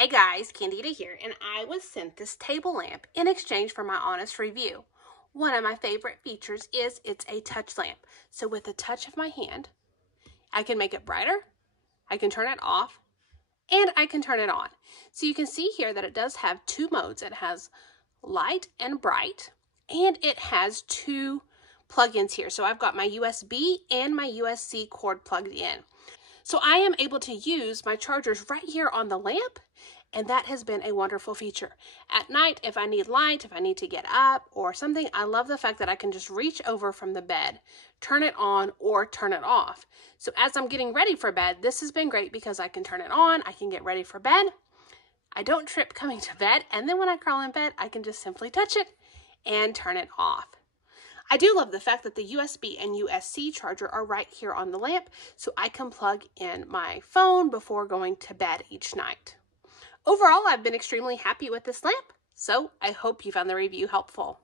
Hey guys, Candida here, and I was sent this table lamp in exchange for my honest review. One of my favorite features is it's a touch lamp. So with a touch of my hand, I can make it brighter, I can turn it off, and I can turn it on. So you can see here that it does have two modes. It has light and bright, and it has two plug-ins here. So I've got my USB and my USB-C cord plugged in. So I am able to use my chargers right here on the lamp, and that has been a wonderful feature. At night, if I need light, if I need to get up or something, I love the fact that I can just reach over from the bed, turn it on or turn it off. So as I'm getting ready for bed, this has been great because I can turn it on, I can get ready for bed. I don't trip coming to bed, and then when I crawl in bed, I can just simply touch it and turn it off. I do love the fact that the USB and USB-C charger are right here on the lamp, so I can plug in my phone before going to bed each night. Overall, I've been extremely happy with this lamp, so I hope you found the review helpful.